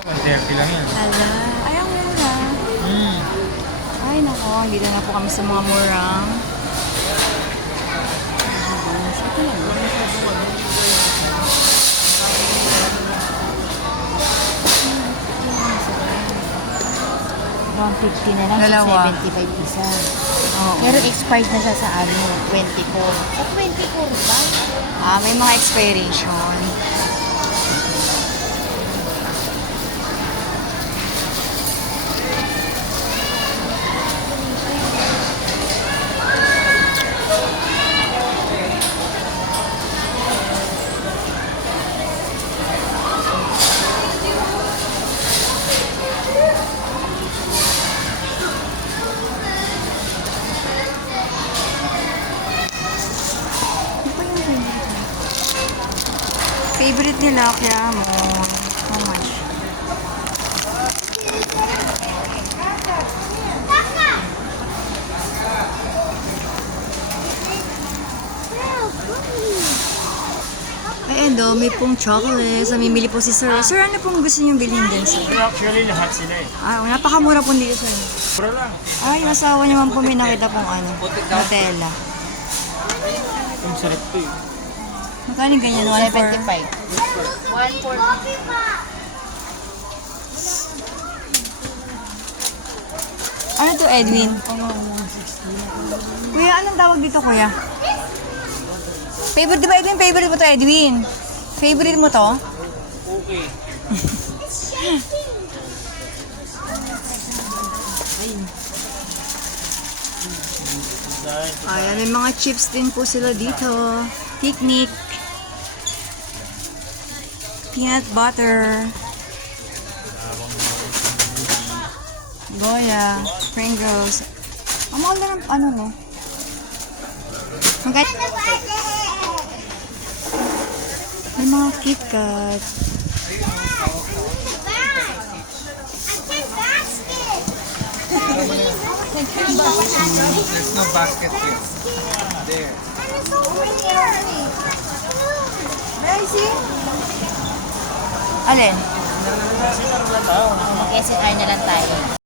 130 lang yan. Hala. Ay, ang mura. Ay, nako. Dito na po kami sa mga murang. Ito na lang. 150 na lang. Dalawa. 75 isa. Oo. Pero expired na siya sa 24. Sa 24 ba? May mga expiration. Favorite nila, kaya mo. How much? Ay, ang dami pong chocolates. Namimili po si Sir. Sir, ano pong gusto niyong bilhin din, sir? Pero actually, lahat sila eh. Napakamura po dito, sir. Pura lang. Ay, nasawa niyo man po may nakita pong Nutella. Ang sarap to eh. Magkano yung ganyan? 75. 140. Ano to, Edwin? Kuya, anong tawag dito, kuya? Favorite, di ba, Edwin? Favorite mo to, Edwin? Favorite mo to? Okay. Ayan, may mga chips din po sila dito. Picnic. Peanut butter. Goya. Pringles. Ang mahal na ng ano, no? May mga KitKat. There's no basket here. There. Alin? Mag-SNR na lang tayo.